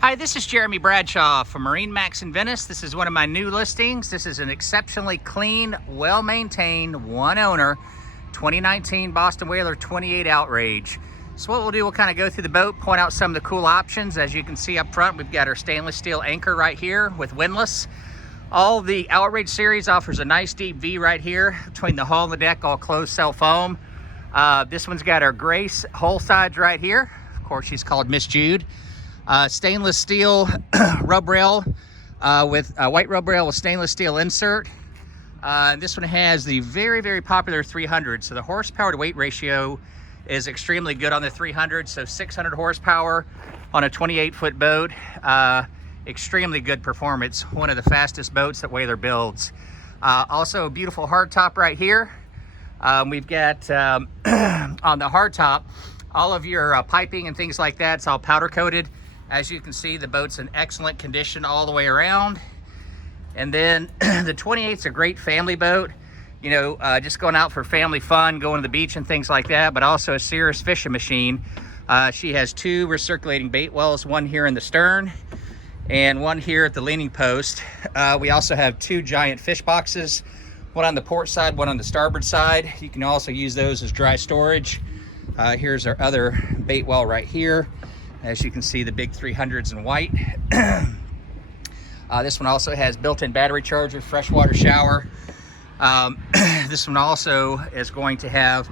Hi, this is Jeremy Bradshaw from MarineMax in Venice. This is one of my new listings. This is an exceptionally clean, well-maintained, one owner, 2019 Boston Whaler 28 Outrage. So what we'll do, we'll kind of go through the boat, point out some of the cool options. As you can see up front, we've got our stainless steel anchor right here with windlass. All the Outrage series offers a nice deep V right here between the hull and the deck, all closed cell foam. This one's got our Grace hull sides right here. Of course, she's called Miss Jude. Stainless steel rub rail with white rub rail with stainless steel insert. This one has the very popular 300. So the horsepower to weight ratio is extremely good on the 300. So 600 horsepower on a 28-foot boat. Extremely good performance. One of the fastest boats that Whaler builds. Also a beautiful hardtop right here. We've got on the hardtop all of your piping and things like that. It's all powder coated. As you can see, the boat's in excellent condition all the way around. And then the 28's a great family boat, you know, just going out for family fun, going to the beach and things like that, but also a serious fishing machine. She has two recirculating bait wells, one here in the stern and one here at the leaning post. We also have two giant fish boxes, one on the port side, one on the starboard side. You can also use those as dry storage. Here's our other bait well right here. As you can see, the big 300s in white. This one also has built-in battery charger, freshwater shower. This one also is going to have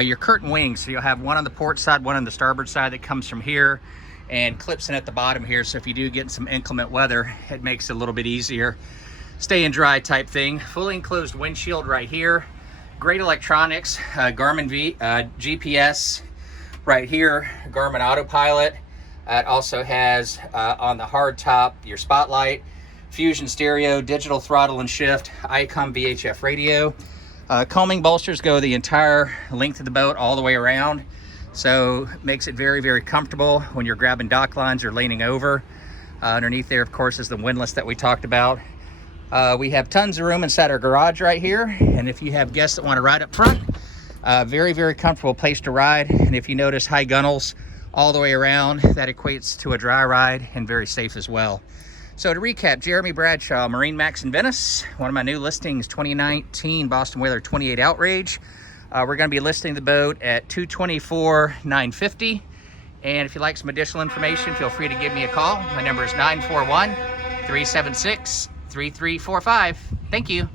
your curtain wings. So you'll have one on the port side, one on the starboard side that comes from here and clips in at the bottom here. So if you do get some inclement weather, it makes it a little bit easier. Stay in dry type thing. Fully enclosed windshield right here. Great electronics, Garmin GPS right here, Garmin autopilot. It also has on the hard top your spotlight, Fusion stereo, digital throttle and shift, ICOM VHF radio. Coaming bolsters go the entire length of the boat all the way around. So it makes it very comfortable when you're grabbing dock lines or leaning over. Underneath there, of course, is the windlass that we talked about. We have tons of room inside our garage right here. And if you have guests that want to ride up front, very comfortable place to ride. And if you notice high gunnels all the way around, that equates to a dry ride and very safe as well. So to recap, Jeremy Bradshaw, MarineMax in Venice. One of my new listings, 2019 Boston Whaler 28 Outrage. We're going to be listing the boat at $224,950. And if you'd like some additional information, feel free to give me a call. My number is 941-376-3345. Thank you.